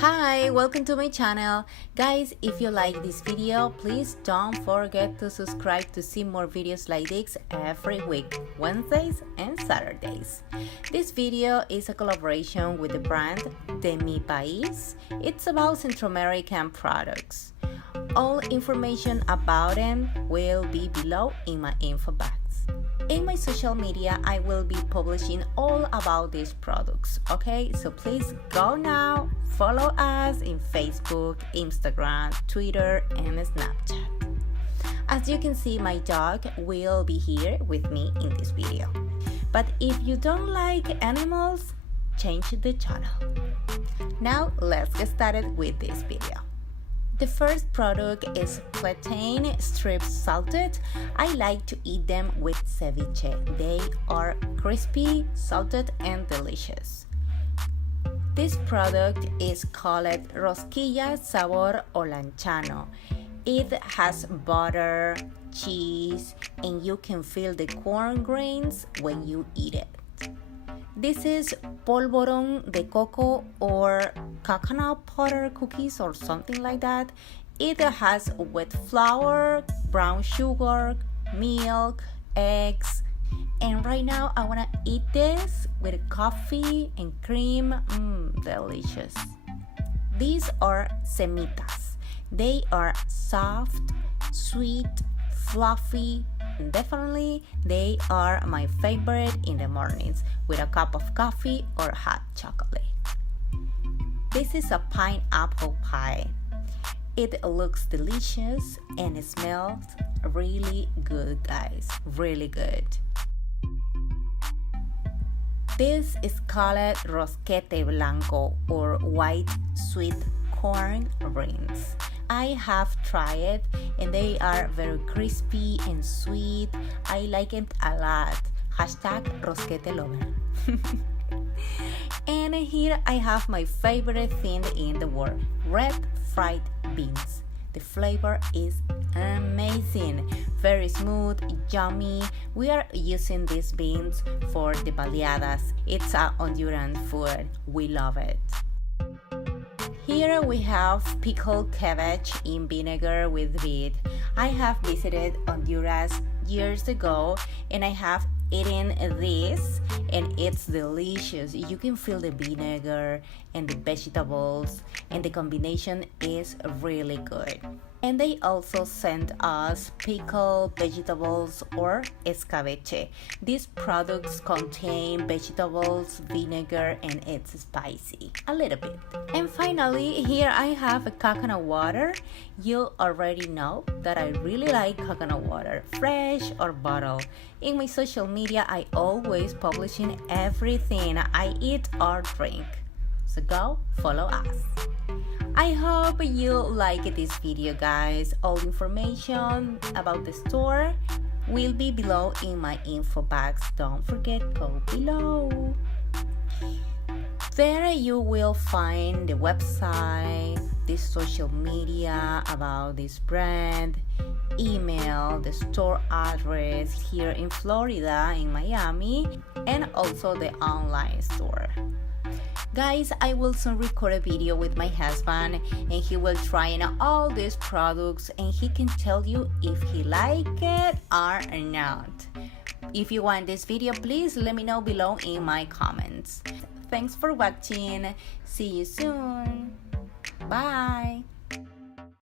Hi, welcome to my channel. Guys, if you like this video, please don't forget to subscribe to see more videos like this every week, Wednesdays and Saturdays. This video is a collaboration with the brand Mi Pais. It's about Centroamerican products. All information about them will be below in my info box. In my social media, I will be publishing all about these products, okay? So please go now, follow us in Facebook, Instagram, Twitter, and Snapchat. As you can see, my dog will be here with me in this video. But if you don't like animals, change the channel. Now let's get started with this video. The first product is plantain strips salted. I like to eat them with ceviche. They are crispy, salted, and delicious. This product is called Rosquilla Sabor Olanchano. It has butter, cheese, and you can feel the corn grains when you eat it. This is polvorón de coco or coconut butter cookies or something like that. It has wet flour, brown sugar, milk, eggs, and right now I want to eat this with coffee and cream. Delicious. These are semitas. They are soft, sweet, fluffy. Definitely, they are my favorite in the mornings with a cup of coffee or hot chocolate. This is a pineapple pie. It looks delicious and it smells really good, guys. Really good. This is called rosquete blanco or white sweet corn rings. I have tried it and they are very crispy and sweet. I like it a lot. Hashtag rosquete lover. And here I have my favorite thing in the world, red fried beans. The flavor is amazing, very smooth, yummy. We are using these beans for the baleadas. It's a Honduran food. We love it. Here we have pickled cabbage in vinegar with beet. I have visited Honduras years ago and I have eaten this and it's delicious. You can feel the vinegar and the vegetables and the combination is really good. And they also sent us pickled vegetables or escabeche. These products contain vegetables, vinegar, and it's spicy, a little bit. And finally, here I have a coconut water. You already know that I really like coconut water, fresh or bottled. In my social media, I always publishing everything I eat or drink. So go follow us. I hope you like this video, guys. All information about the store will be below in my info box. Don't forget, go below. There you will find the website, the social media about this brand, email, the store address here in Florida, in Miami, and also the online store. Guys, I will soon record a video with my husband and he will try all these products and he can tell you if he like it or not. If you want this video, please let me know below in my comments. Thanks for watching. See you soon. Bye.